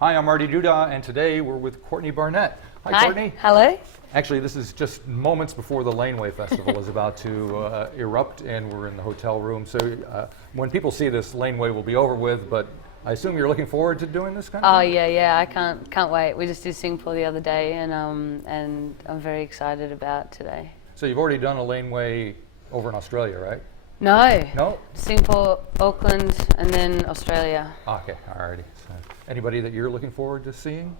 Hi, I'm Marty Duda, and today we're with Courtney Barnett. Hi, Courtney. Hello. Actually, this is just moments before the Laneway Festival is about to erupt, and we're in the hotel room. So when people see this, Laneway will be over with, but I assume you're looking forward to doing this kind of Oh thing? yeah, I can't wait. We just did Singapore the other day, and I'm very excited about today. So you've already done a Laneway over in Australia, right? No. No? Singapore, Auckland, and then Australia. Okay, alrighty. So anybody that you're looking forward to seeing?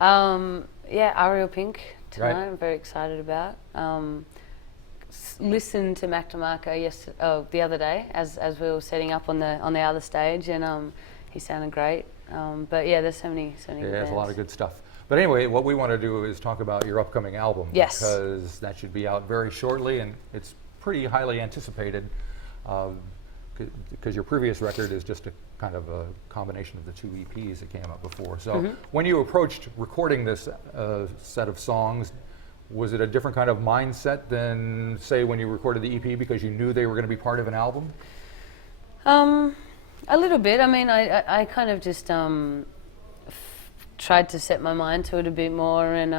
Yeah, Ariel Pink tonight. Right. I'm very excited about. Listened to Mac DeMarco the other day as we were setting up on the other stage, and he sounded great. But yeah, there's so many good Yeah, there's a lot bands. of good stuff. But anyway, what we want to do is talk about your upcoming album. Yes. Because that should be out very shortly, and it's pretty highly anticipated. Because your previous record is just a kind of a combination of the two EPs that came out before. So when you approached recording this set of songs, was it a different kind of mindset than, say, when you recorded the EP because you knew they were going to be part of an album? A little bit. I mean, I kind of just tried to set my mind to it a bit more, and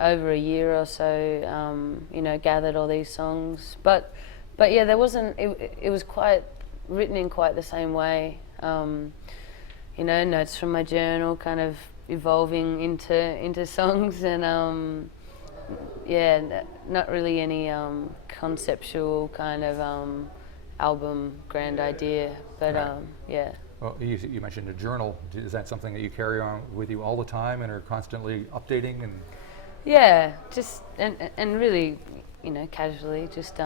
over a year or so, gathered all these songs. But yeah, there wasn't. It was quite written in quite the same way. Notes from my journal, kind of evolving into songs, and not really any conceptual kind of album grand idea. But Right. yeah. Well, you mentioned a journal. Is that something that you carry on with you all the time and are constantly updating? And Yeah, just and really, casually, just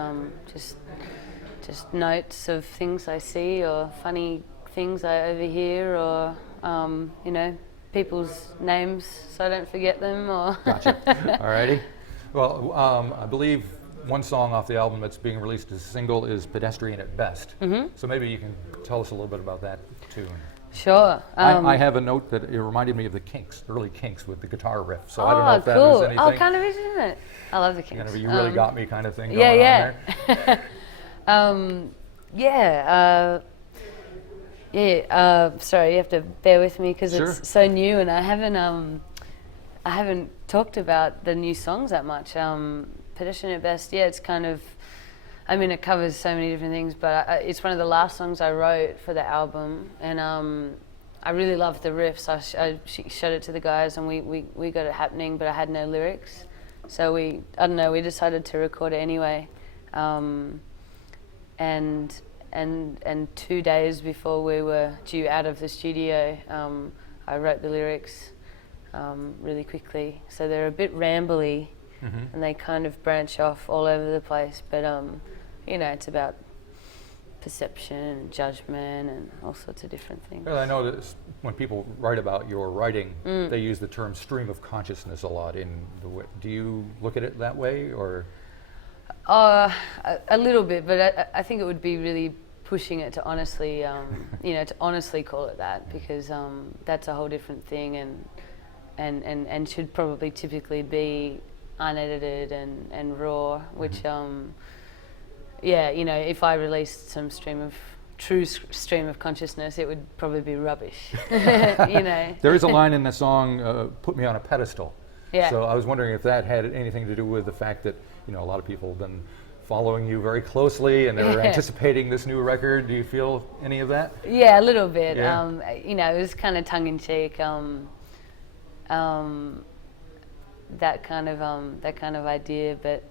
notes of things I see or funny things I overhear, or people's names so I don't forget them. Or Gotcha. Alrighty. Well, I believe one song off the album that's being released as a single is "Pedestrian at Best." So maybe you can tell us a little bit about that too. Sure. I have a note that it reminded me of the Kinks, early Kinks with the guitar riff. So I don't know if that cool. is anything. Oh, kind of, isn't it? I love the Kinks. Kind of a "you really got me" kind of thing going Yeah, on there. Sorry, you have to bear with me because Sure. it's so new, and I haven't talked about the new songs that much. Pedestrian at Best, yeah, it's kind of, it covers so many different things, but it's one of the last songs I wrote for the album, and I really loved the riffs. I showed it to the guys, and we got it happening, but I had no lyrics, so we decided to record it anyway. And 2 days before we were due out of the studio, I wrote the lyrics really quickly. So they're a bit rambly, and they kind of branch off all over the place. But it's about perception and judgment and all sorts of different things. Well, I know that when people write about your writing, they use the term "stream of consciousness" a lot. Do you look at it that way, or? A little bit, but I think it would be really pushing it to honestly, to honestly call it that, because that's a whole different thing, and should probably typically be unedited and raw. Which, if I released some true stream of consciousness, it would probably be rubbish. There is a line in the song, "Put me on a pedestal." Yeah. So I was wondering if that had anything to do with the fact that a lot of people have been following you very closely, and they were anticipating this new record. Do you feel any of that? Yeah, a little bit. Yeah. It was kind of tongue in cheek. That kind of idea, but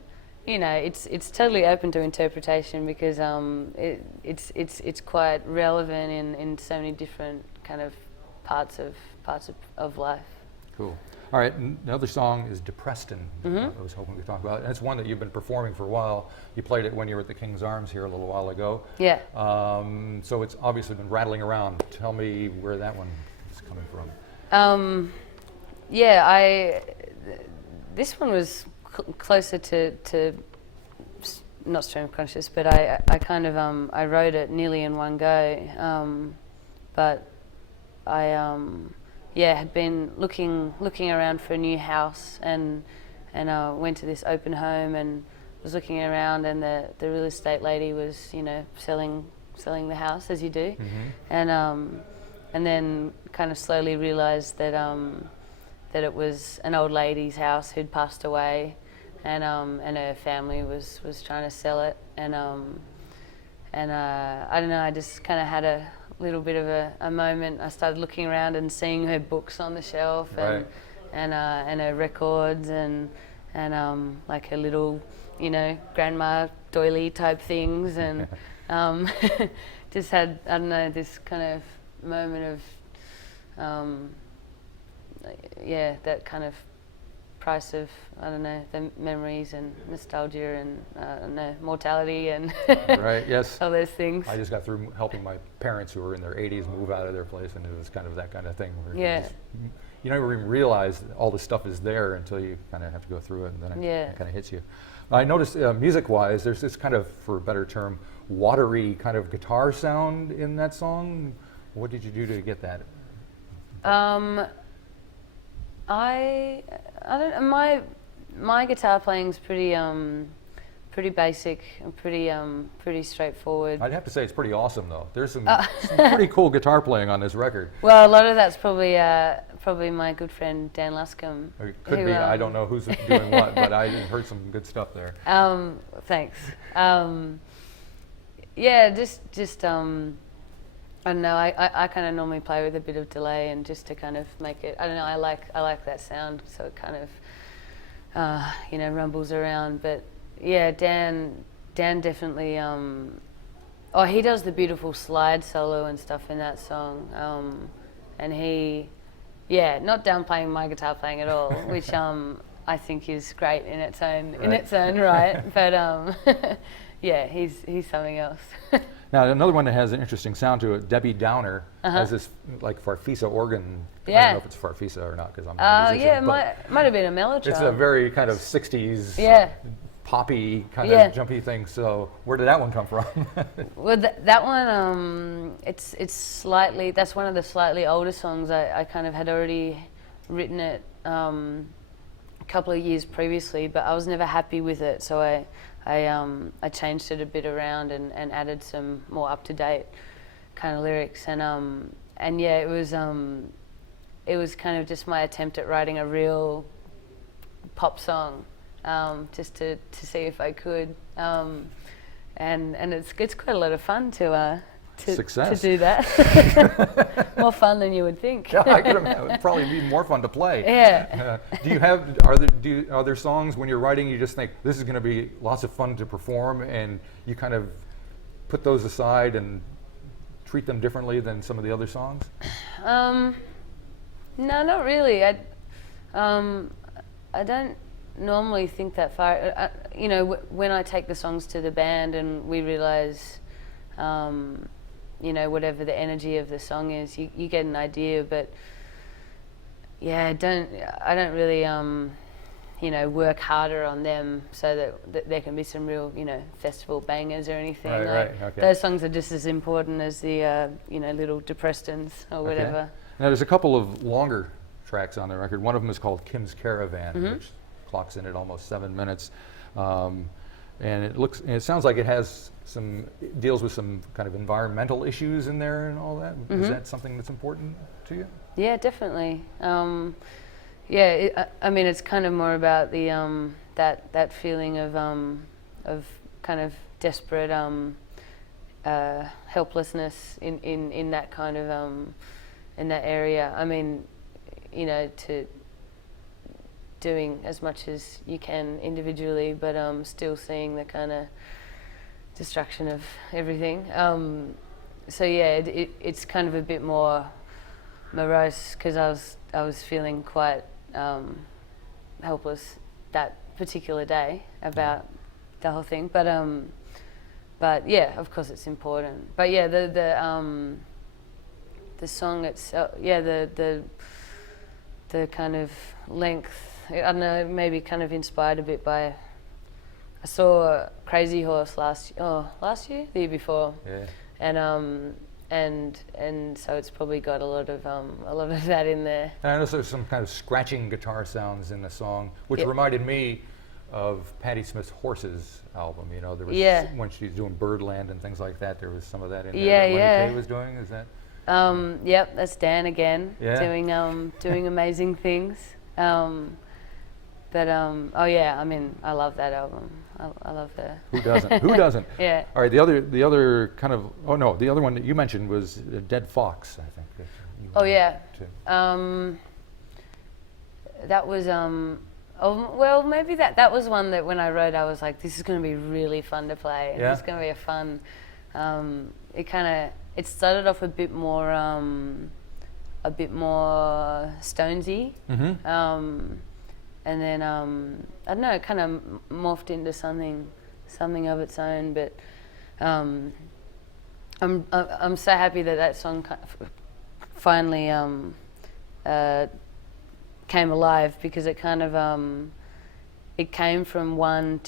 it's totally open to interpretation, because it's quite relevant in so many different kind of parts of life. Cool. All right, another song is "Depreston." I was hoping we could talk about it. And it's one that you've been performing for a while. You played it when you were at the King's Arms here a little while ago. Yeah. So it's obviously been rattling around. Tell me where that one is coming from. This one was closer to not stream conscious, but I kind of I wrote it nearly in one go, but I had been looking around for a new house, and went to this open home and was looking around, and the real estate lady was selling the house, as you do, and then kind of slowly realised that that it was an old lady's house who'd passed away, and her family was trying to sell it, and I don't know, I just kind of had a little bit of a moment. I started looking around and seeing her books on the shelf, Right. and her records, and like her little, you know, grandma doily type things, and just had, I don't know, this kind of moment of yeah, that kind of price of, I don't know, the memories and nostalgia and I don't know, mortality and Right, yes. all those things. I just got through helping my parents who were in their 80s move out of their place, and it was kind of that kind of thing where Yeah. you never even realize that all this stuff is there until you kind of have to go through it, and then Yeah. it kind of hits you. I noticed music-wise, there's this kind of, for a better term, watery kind of guitar sound in that song. What did you do to get that? I don't. My guitar playing's pretty pretty basic and pretty straightforward. I'd have to say it's pretty awesome, though. There's some pretty cool guitar playing on this record. Well, a lot of that's probably my good friend Dan Luscombe. It could who, be. I don't know who's doing what, but I heard some good stuff there. Thanks. Yeah, just I don't know. I kind of normally play with a bit of delay, and just to kind of make it. I don't know. I like that sound, so it kind of you know, rumbles around. But yeah, Dan definitely. Oh, he does the beautiful slide solo and stuff in that song, and he, yeah, not downplaying my guitar playing at all, which I think is great in its own right. But yeah, he's something else. Now, another one that has an interesting sound to it, Debbie Downer, has this like Farfisa organ. I Yeah. don't know if it's Farfisa or not, because I'm not a musician. Yeah, it but might have been a mellotron. it's a very kind of 60s Yeah. poppy kind Yeah. of jumpy thing. So where did that one come from? Well, that one, it's slightly. That's one of the slightly older songs. I kind of had already written it a couple of years previously, but I was never happy with it. So I changed it a bit around and added some more up to date kind of lyrics, and yeah, it was kind of just my attempt at writing a real pop song, just to see if I could, and it's quite a lot of fun to Success. do that. More fun than you would think. Yeah, I could imagine. It would probably be more fun to play. Yeah. Are there songs when you're writing you just think this is going to be lots of fun to perform, and you kind of put those aside and treat them differently than some of the other songs? No, not really. I don't normally think that far. You know, when I take the songs to the band and we realize, you know, whatever the energy of the song is, you get an idea. But yeah, I don't really, you know, work harder on them so that there can be some real, you know, festival bangers or anything. Right, okay. Those songs are just as important as the, you know, little Deprestons or whatever. Okay. Now there's a couple of longer tracks on the record. One of them is called Kim's Caravan, which clocks in at almost 7 minutes. And it sounds like it deals with some kind of environmental issues in there and all that. Is that something that's important to you? Yeah, definitely. Yeah, I mean, it's kind of more about the that feeling of kind of desperate helplessness in that kind of in that area. I mean, you know, to doing as much as you can individually, but still seeing the kind of destruction of everything. So yeah, it's kind of a bit more morose because I was feeling quite helpless that particular day about the whole thing. But yeah, of course it's important. But yeah, the song itself, yeah, the kind of length. I don't know, maybe kind of inspired a bit by. I saw Crazy Horse last year, the year before, Yeah. and so it's probably got a lot of that in there. And I noticed there's some kind of scratching guitar sounds in the song, which Yep. reminded me of Patti Smith's Horses album. You know, there was Yeah. when she's doing Birdland and things like that. There was some of that in there. Yeah, that Lenny yeah. Kaye was doing. Is that? Yep, that's Dan again, Yeah. doing amazing things. Oh yeah, I mean, I love that album. I love the. Who doesn't? Who doesn't? Yeah. All right. The other kind of. Oh no, the other one that you mentioned was Dead Fox. I think. That you Oh yeah. to- That was well, maybe that was one that when I wrote, I was like, this is going to be really fun to play. And Yeah. It's going to be a fun. It started off a bit more Stonesy. Mm-hmm. And then I don't know, it kind of morphed into something of its own. But I'm so happy that song finally came alive, because it kind of it came from one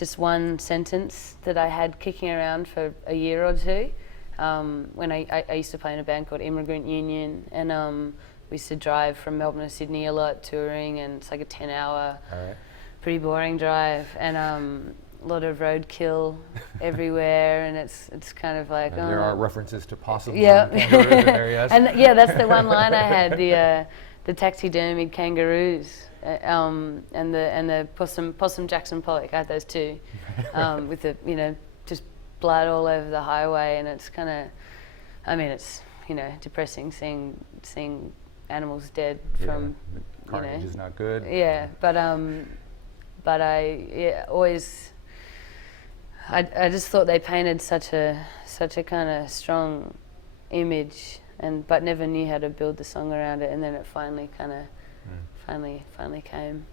sentence that I had kicking around for a year or two. When I used to play in a band called Immigrant Union, and we used to drive from Melbourne to Sydney a lot, touring, and it's like a 10-hour, All right. pretty boring drive, and a lot of roadkill everywhere, and it's kind of like And there are references to possums yeah, and kangaroos in there, yes. and yeah, that's the one line I had, the taxidermied kangaroos, and the possum Jackson Pollock. I had those two, with the just blood all over the highway, and it's kind of, I mean, it's depressing seeing animals dead from Carnage is not good. yeah, but I always I just thought they painted such a kind of strong image, but never knew how to build the song around it, and then it finally finally came.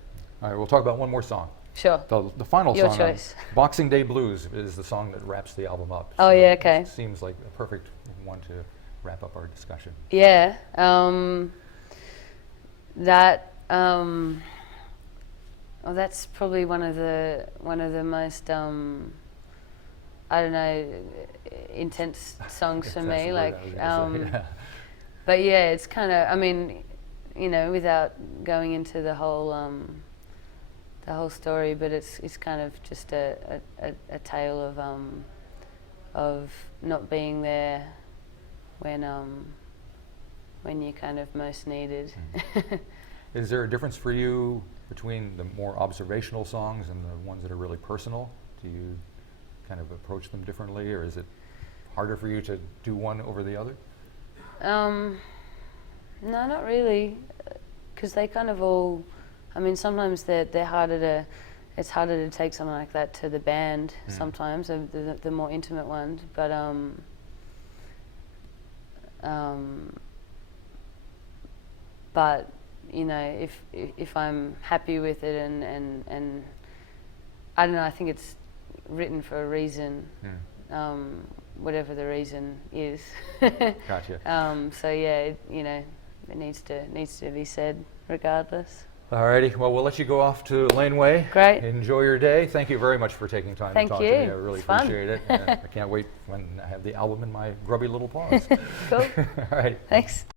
All right, we'll talk about one more song. Sure. The final Your song, choice. Boxing Day Blues, is the song that wraps the album up. Oh, yeah, okay. It seems like a perfect one to wrap up our discussion. Yeah. That's probably one of the most I don't know, intense songs for That's me. the word Like, I was gonna say, yeah. but yeah, it's kind of. I mean, without going into the whole story, but it's kind of just a tale of not being there when you kind of most needed. Is there a difference for you between the more observational songs and the ones that are really personal? Do you kind of approach them differently, or is it harder for you to do one over the other? No, not really, because they kind of all. I mean, sometimes they're harder to. It's harder to take something like that to the band. Sometimes the more intimate ones, but if I'm happy with it and I don't know, I think it's written for a reason. Whatever the reason is. Gotcha. So yeah, it needs to be said regardless. Alrighty, well, we'll let you go off to Laneway. Great. Enjoy your day. Thank you very much for taking time Thank to talk you. to me. I really It's fun. appreciate it. I can't wait when I have the album in my grubby little paws. Cool. All right. Thanks.